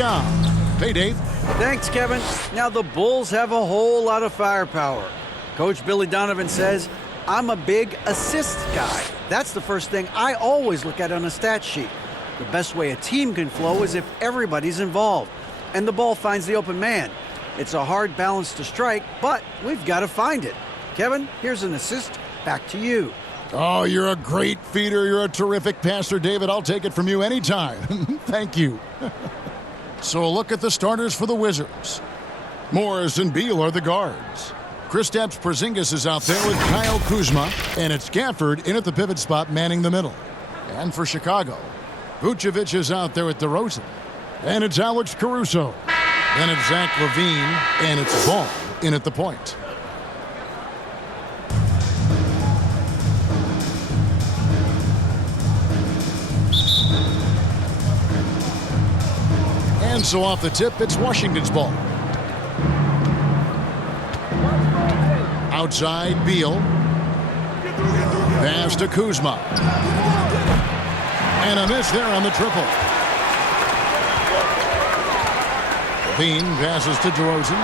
Abdia. Hey, Dave. Thanks, Kevin. Now, the Bulls have a whole lot of firepower. Coach Billy Donovan says, I'm a big assist guy. That's the first thing I always look at on a stat sheet. The best way a team can flow is if everybody's involved and the ball finds the open man. It's a hard balance to strike, but we've got to find it. Kevin, here's an assist. Back to you. Oh, you're a great feeder. You're a terrific passer, David. I'll take it from you anytime. Thank you. So a look at the starters for the Wizards. Morris and Beal are the guards. Kristaps Porzingis is out there with Kyle Kuzma, and it's Gafford in at the pivot spot manning the middle. And for Chicago, Vucevic is out there with DeRozan, and it's Alex Caruso. Then it's Zach LaVine, and it's Ball in at the point. And so off the tip, it's Washington's ball. Outside, Beal. Pass to Kuzma. And a miss there on the triple. Bean passes to DeRozan.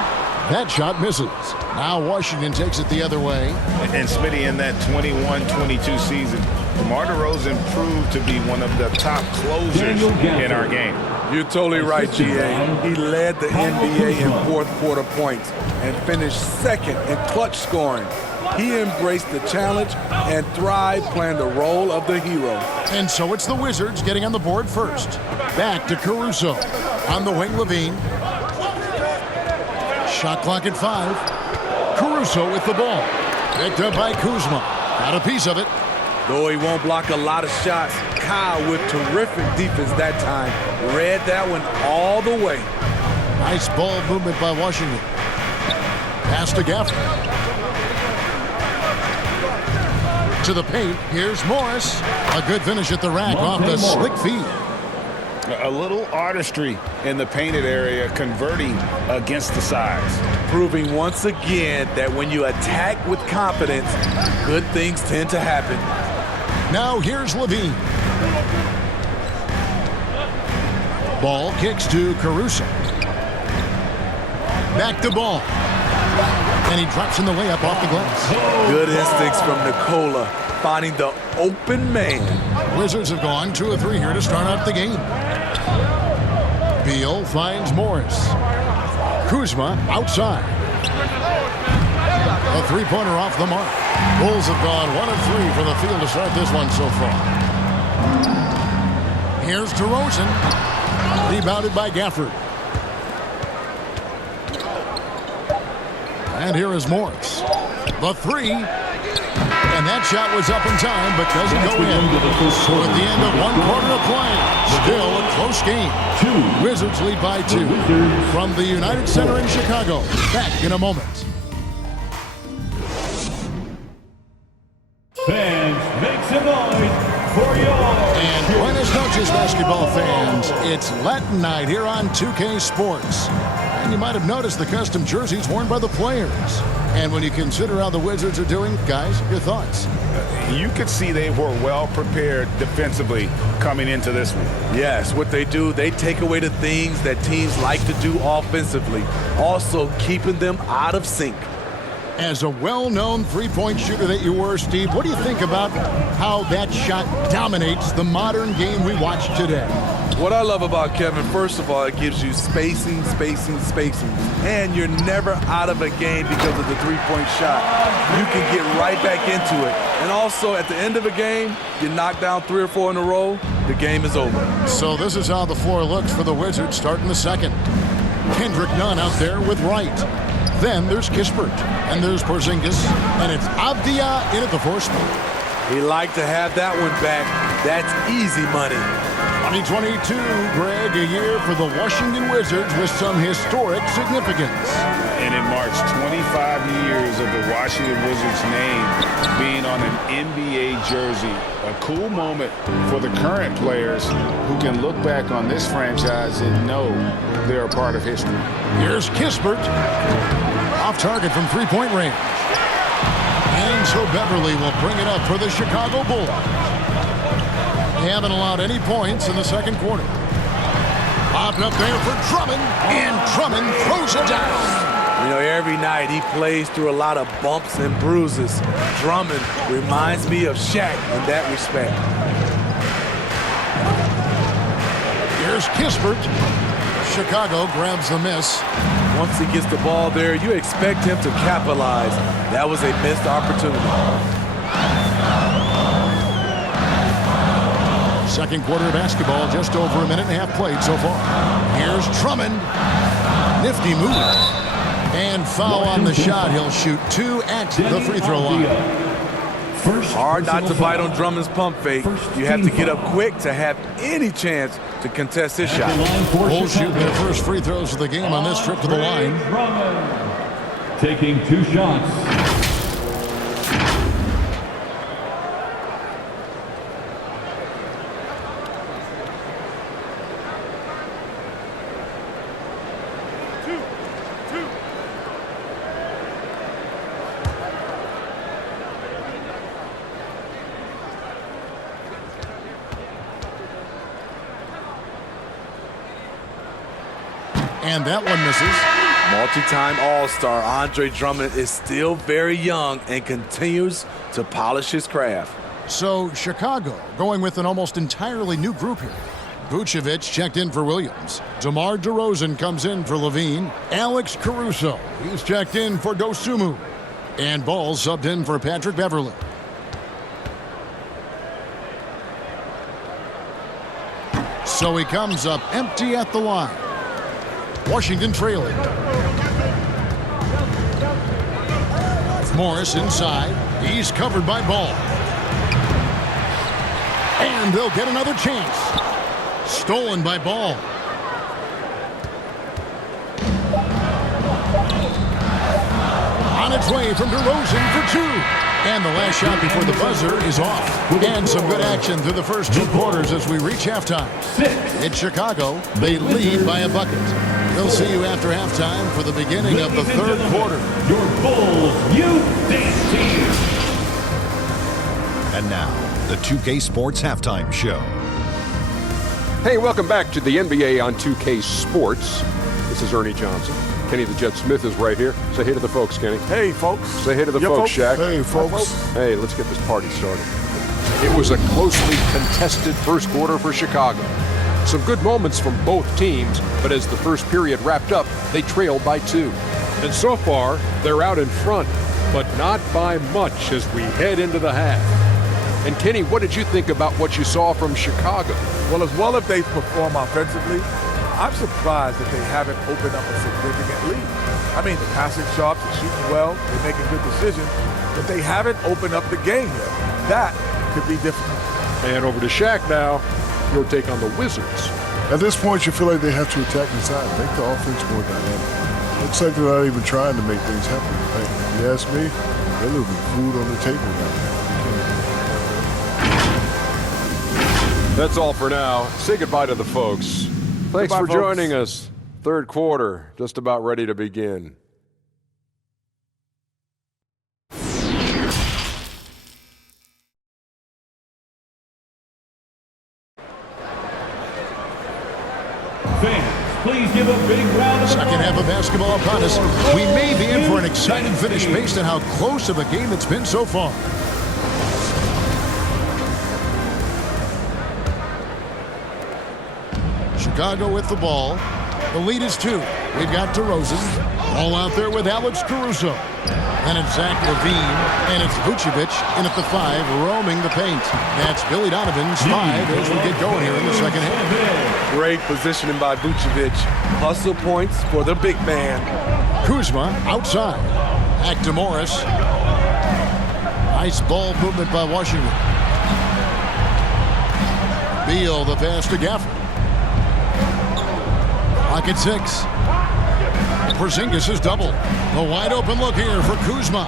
That shot misses. Now Washington takes it the other way. And Smitty, in that 21-22 season, DeMar DeRozan proved to be one of the top closers in our game. You're totally right, G.A. He led the NBA in fourth quarter points and finished second in clutch scoring. He embraced the challenge and thrived playing the role of the hero. And so it's the Wizards getting on the board first. Back to Caruso. On the wing, LaVine. Shot clock at 5. Caruso with the ball. Picked up by Kuzma. Got a piece of it. Though he won't block a lot of shots, Kyle with terrific defense that time read that one all the way. Nice ball movement by Washington. Pass to Gafford. To the paint. Here's Morris. A good finish at the rack off the slick feed. A little artistry in the painted area, converting against the size. Proving once again that when you attack with confidence, good things tend to happen. Now here's LaVine. Ball kicks to Caruso. Back to Ball. And he drops in the layup off the glass. Good instincts from Nikola, finding the open man. Wizards have gone 2 of 3 here to start out the game. Beal finds Morris. Kuzma outside. A three-pointer off the mark. Bulls have gone 1 of 3 from the field to start this one so far. Here's DeRozan. Rebounded by Gafford. And here is Morris. The 3. And that shot was up in time, but doesn't go in. So at the end of 1 quarter of play, still a close game. Wizards lead by 2. From the United Center in Chicago. Back in a moment. Fans, make some noise for yours. And buenas noches, basketball fans. It's Latin night here on 2K Sports. And you might have noticed the custom jerseys worn by the players. And when you consider how the Wizards are doing, guys, your thoughts? You could see they were well prepared defensively coming into this one. Yes, what they do, they take away the things that teams like to do offensively, also keeping them out of sync. As a well-known three-point shooter that you were, Steve, what do you think about how that shot dominates the modern game we watch today? What I love about Kevin, first of all, it gives you spacing. And you're never out of a game because of the three-point shot. You can get right back into it. And also, at the end of a game, you knock down 3 or 4 in a row, the game is over. So this is how the floor looks for the Wizards starting the second. Kendrick Nunn out there with Wright. Then there's Kispert, and there's Porzingis, and it's Abdia in at the 4th spot. He liked to have that one back. That's easy money. 2022, Greg, a year for the Washington Wizards with some historic significance. And it marks 25 years of the Washington Wizards name being on an NBA jersey. A cool moment for the current players who can look back on this franchise and know they're a part of history. Here's Kispert. Off target from three-point range. And so Beverly will bring it up for the Chicago Bulls. They haven't allowed any points in the second quarter. Popping up there for Drummond, and Drummond throws it down. You know, every night he plays through a lot of bumps and bruises. Drummond reminds me of Shaq in that respect. Here's Kispert. Chicago grabs the miss. Once he gets the ball there, you expect him to capitalize. That was a missed opportunity. Second quarter basketball, just over a minute and a half played so far. Here's Drummond. Nifty move. And foul on the shot. He'll shoot 2 at the free throw line. Hard not to bite on Drummond's pump fake. You have to get up quick to have any chance to contest his shot. Bulls shooting their first free throws of the game on this trip to the line. Taking 2 shots. And that one misses. Multi-time All-Star Andre Drummond is still very young and continues to polish his craft. So Chicago going with an almost entirely new group here. Vucevic checked in for Williams. DeMar DeRozan comes in for Levine. Alex Caruso, he's checked in for Dosunmu. And Ball subbed in for Patrick Beverley. So he comes up empty at the line. Washington trailing. Morris inside. He's covered by Ball. And they'll get another chance. Stolen by Ball. On its way from DeRozan for 2. And the last shot before the buzzer is off. And some good action through the first 2 quarters as we reach halftime. It's Chicago. They lead by a bucket. We'll see you after halftime for the beginning of the third quarter. Your Bulls Youth Dance Team. And now, the 2K Sports Halftime Show. Hey, welcome back to the NBA on 2K Sports. This is Ernie Johnson. Kenny the Jet Smith is right here. Say hey to the folks, Kenny. Hey, folks. Say hey to the folks, Shaq. Hey, folks. Hey, let's get this party started. It was a closely contested first quarter for Chicago. Some good moments from both teams, but as the first period wrapped up, they trailed by 2. And so far, they're out in front, but not by much as we head into the half. And Kenny, what did you think about what you saw from Chicago? Well as they perform offensively, I'm surprised that they haven't opened up a significant lead. I mean, the passing sharp, they're shooting well, they're making good decisions, but they haven't opened up the game yet. That could be difficult. And over to Shaq now. Your take on the Wizards. At this point, you feel like they have to attack inside, make the offense more dynamic. Looks like they're not even trying to make things happen. Like, if you ask me, they're leaving food on the table right now. That's all for now. Say goodbye to the folks. Thanks for joining us. Third quarter, just about ready to begin. Fans, please give a big round of applause. Second half of basketball upon us. We may be in for an exciting finish based on how close of a game it's been so far. Chicago with the ball. The lead is 2. We've got DeRozan. All out there with Alex Caruso. Then it's Zach LaVine, and it's Vucevic in at the 5, roaming the paint. That's Billy Donovan's 5 as we get going here in the second half. Great positioning by Vucevic. Hustle points for the big man. Kuzma outside. Back to Morris. Nice ball movement by Washington. Beal, the pass to Gafford. Pocket 6. Porzingis is double. A wide open look here for Kuzma.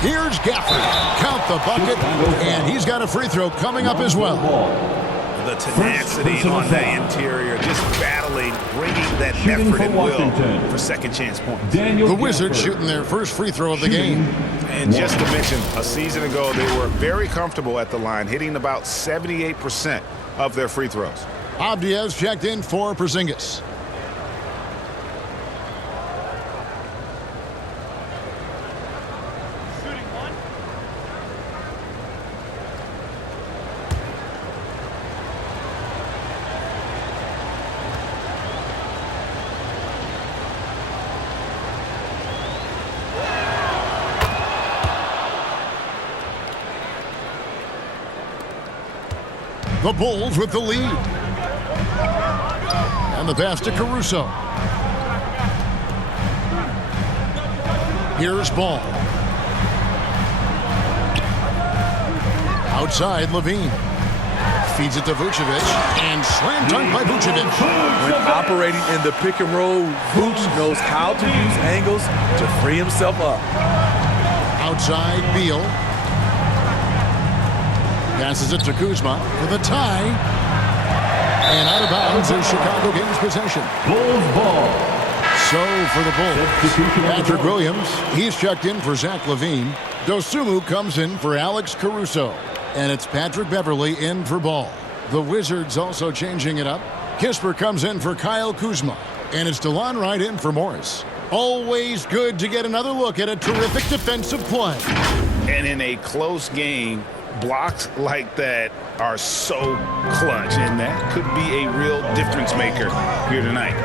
Here's Gafford. Count the bucket, and he's got a free throw coming up as well. The tenacity on that interior, just battling, bringing that effort and will for second chance points. The Wizards shooting their first free throw of the game. And just to mention, a season ago, they were very comfortable at the line, hitting about 78% of their free throws. Avdia's checked in for Porzingis. The Bulls with the lead. And the pass to Caruso. Here's Ball. Outside, Levine. Feeds it to Vucevic. And slam dunk by Vucevic. When operating in the pick and roll, Vuce knows how to use angles to free himself up. Outside, Beal. Passes it to Kuzma for the tie. And out of bounds is Chicago gains possession. Bulls ball. So for the Bulls, Patrick Williams, he's checked in for Zach LaVine. Dosunmu comes in for Alex Caruso. And it's Patrick Beverley in for Ball. The Wizards also changing it up. Kisper comes in for Kyle Kuzma. And it's DeLon Wright in for Morris. Always good to get another look at a terrific defensive play. And in a close game, blocks like that are so clutch, and that could be a real difference maker here tonight.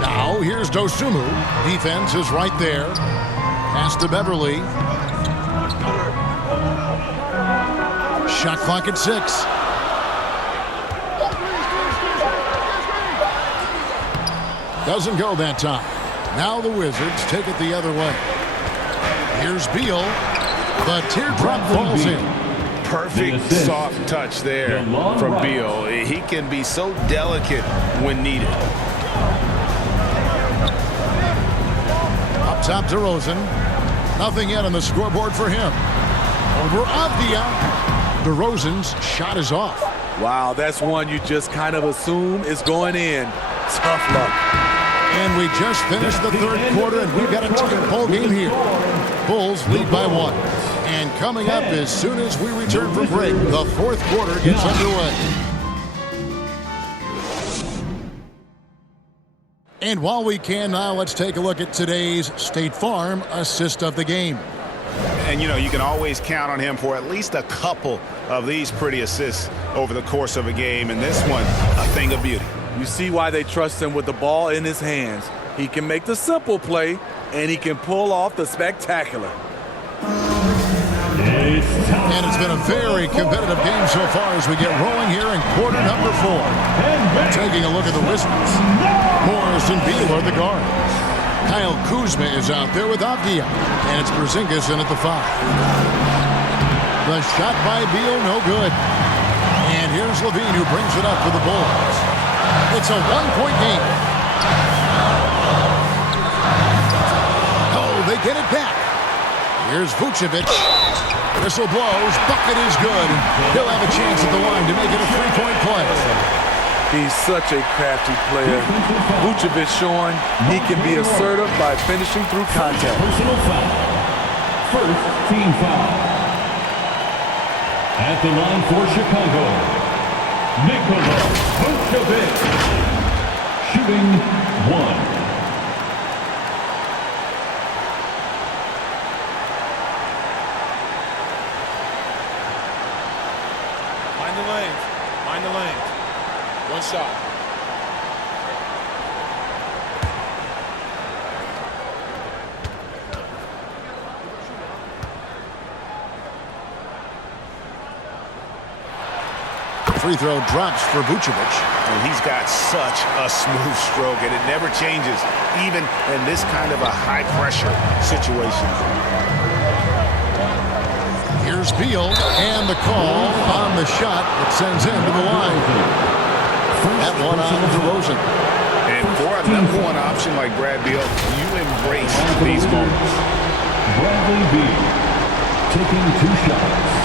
Now here's Dosunmu. Defense is right there. Pass to Beverley. Shot clock at 6. Doesn't go that time. Now the Wizards take it the other way. Here's Beal. The teardrop falls in. Perfect soft touch there from Beal. He can be so delicate when needed. Up top to Rosen. Nothing yet on the scoreboard for him. Over Avdia. DeRozan's shot is off. Wow, that's one you just kind of assume is going in. Tough luck. And we just finished the third quarter, and we've got a tight ball game here. Bulls lead by 1. And coming up as soon as we return from break, the fourth quarter gets underway. And while we can now, let's take a look at today's State Farm assist of the game. And, you know, you can always count on him for at least a couple of these pretty assists over the course of a game. And this one, a thing of beauty. You see why they trust him with the ball in his hands. He can make the simple play, and he can pull off the spectacular. And it's been a very competitive game so far as we get rolling here in quarter number 4. Taking a look at the Wizards. Morris and Beal are the guards. Kyle Kuzma is out there with Avdia. And it's Porzingis in at the 5. The shot by Beal, no good. And here's Levine who brings it up for the Bulls. It's a one-point game. Oh, they get it back. Here's Vucevic. Whistle blows. Bucket is good. He'll have a chance at the line to make it a three-point play. He's such a crafty player. Vucevic showing he can be assertive by finishing through contact. Personal foul. First team foul. At the line for Chicago, Nikola Vucevic. Shooting 1. Mind the lanes. Mind the lanes. One shot. Free throw drops for Vucevic. And he's got such a smooth stroke, and it never changes, even in this kind of a high-pressure situation. Here's Beal, and the call on the shot that sends him to the line. That one on DeRozan. And for a number 1 option like Brad Beal, you embrace these moments. Bradley Beal taking 2 shots.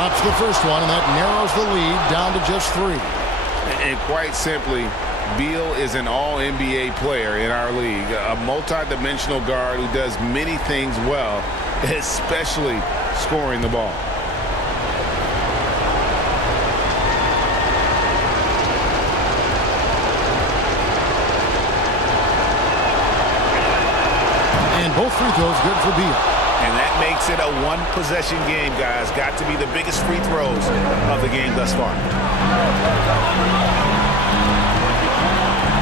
drops the first one, and that narrows the lead down to just 3. And quite simply, Beal is an all-NBA player in our league, a multi-dimensional guard who does many things well, especially scoring the ball. And both free throws good for Beal. And that makes it a one-possession game, guys. Got to be the biggest free throws of the game thus far.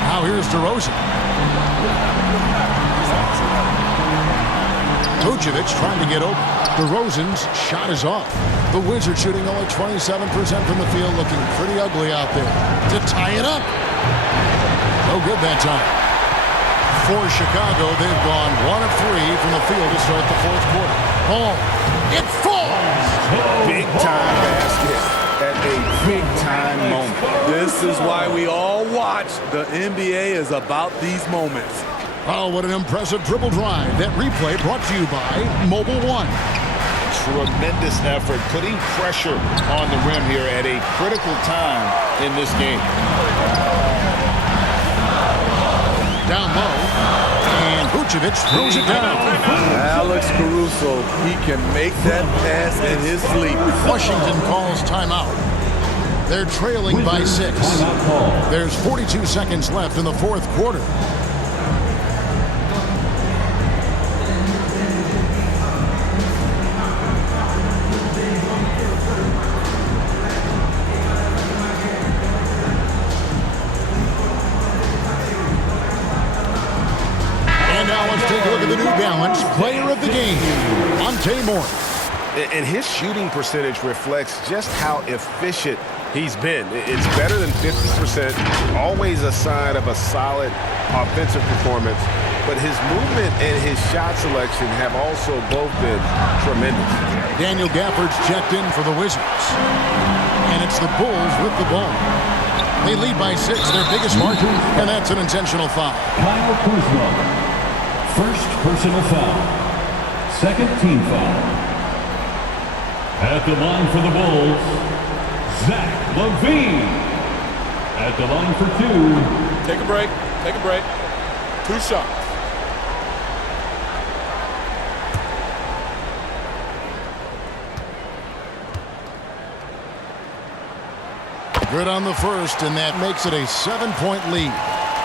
Now here's DeRozan. Vucevic trying to get open. DeRozan's shot is off. The Wizards shooting only 27% from the field, looking pretty ugly out there. To tie it up. No good that time. For Chicago, they've gone 1 of 3 from the field to start the fourth quarter. Oh, it falls! Big-time basket at a big-time moment. This is why we all watch. The NBA is about these moments. Oh, what an impressive dribble drive. That replay brought to you by Mobile One. Tremendous effort, putting pressure on the rim here at a critical time in this game. Down low, and Vucevic throws it down. Alex Caruso, he can make that pass in his sleep. Washington calls timeout. They're trailing by 6. There's 42 seconds left in the fourth quarter. Take a look at the New Balance Player of the Game, Monte Morris. And his shooting percentage reflects just how efficient he's been. It's better than 50%, always a sign of a solid offensive performance. But his movement and his shot selection have also both been tremendous. Daniel Gafford's checked in for the Wizards. And it's the Bulls with the ball. They lead by 6, their biggest margin, and that's an intentional foul. Kyle Kuzma. First personal foul. Second team foul. At the line for the Bulls, Zach LaVine. At the line for 2. Take a break. Take a break. 2 shots. Good on the first, and that makes it a 7-point lead.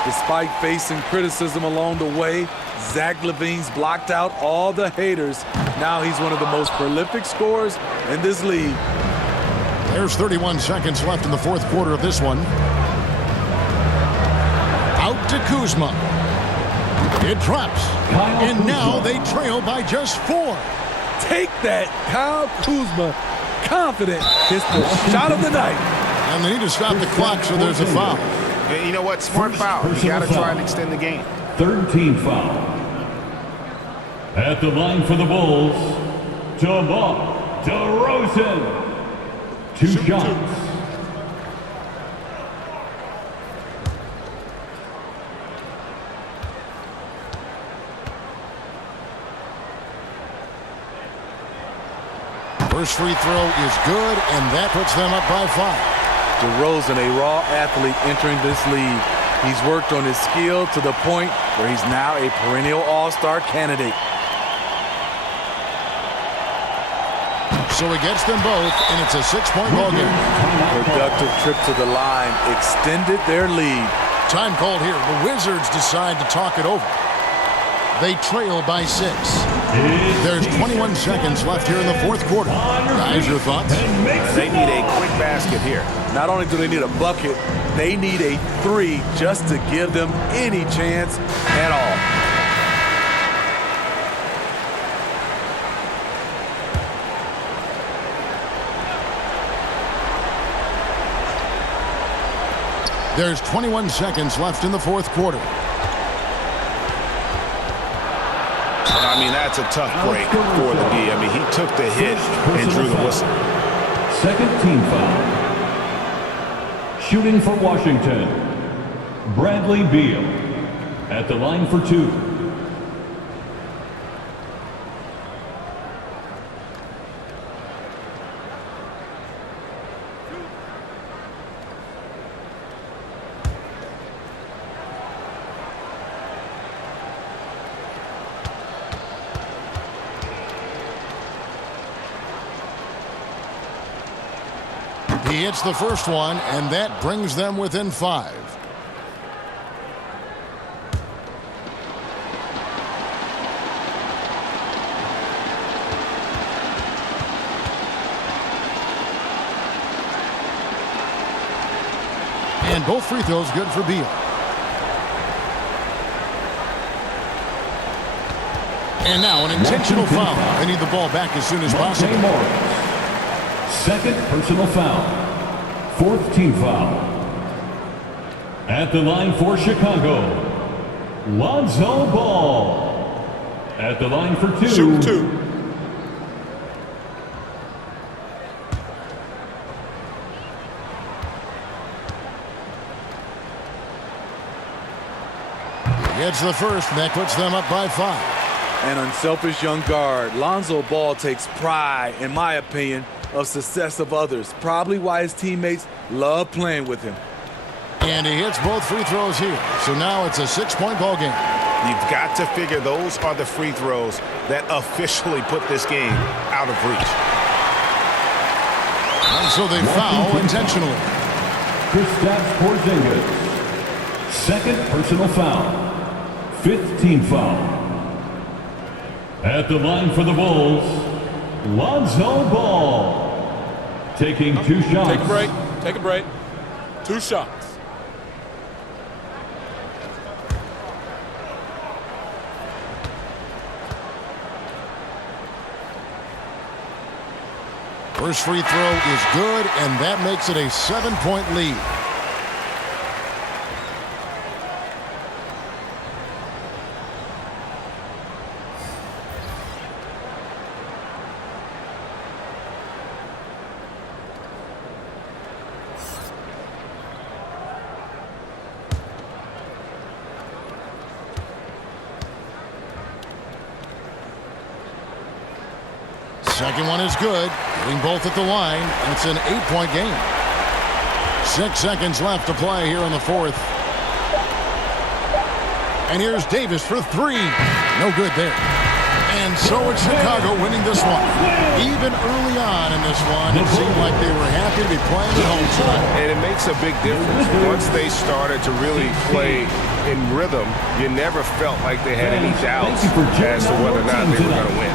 Despite facing criticism along the way, Zach LaVine's blocked out all the haters. Now he's one of the most prolific scorers in this league. There's 31 seconds left in the fourth quarter of this one. Out to Kuzma. It drops. And now they trail by just 4. Take that, Kyle Kuzma. Confident. Hits the shot of the night. And they need to stop the clock, so there's a foul. You know what? Smart foul. You got to try and extend the game. Third team foul. At the line for the Bulls, DeMar DeRozan. 2 shots. First free throw is good, and that puts them up by 5. DeRozan, a raw athlete entering this league. He's worked on his skill to the point where he's now a perennial all-star candidate. So he gets them both, and it's a 6-point ball game. Productive trip to the line extended their lead. Time called here. The Wizards decide to talk it over. They trail by 6. There's 21 seconds left here in the fourth quarter. Guys, your thoughts? They need a quick basket here. Not only do they need a bucket, they need a 3 just to give them any chance at all. There's 21 seconds left in the fourth quarter. I mean, that's a tough break for the D. I mean, he took the hit and drew the whistle. Second team foul. Shooting for Washington, Bradley Beal. At the line for 2. He hits the first one, and that brings them within 5. And both free throws good for Beal. And now an intentional foul. They need the ball back as soon as possible. Second personal foul. 4th team foul. At the line for Chicago, Lonzo Ball. At the line for 2. Shoot 2. Gets the first, and that puts them up by 5. An unselfish young guard. Lonzo Ball takes pride, in my opinion, of success of others. Probably why his teammates love playing with him. And he hits both free throws here. So now it's a 6-point ball game. You've got to figure those are the free throws that officially put this game out of reach. And so they foul intentionally. Kristaps Porzingis. Second personal foul. 5th team foul. At the line for the Bulls, Lonzo Ball. Taking 2 shots. Take a break. Take a break. 2 shots. First free throw is good, and that makes it a 7-point lead. Second one is good. Getting both at the line. It's an 8-point game. 6 seconds left to play here in the 4th. And here's Davis for 3. No good there. And so it's Chicago winning this one. Even early on in this one, it seemed like they were happy to be playing at home tonight. And it makes a big difference. Once they started to really play in rhythm, you never felt like they had any doubts as to whether or not they were going to win.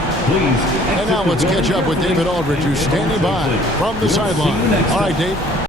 And now let's catch up with David Aldridge, who's standing by from the sideline. All right, Dave.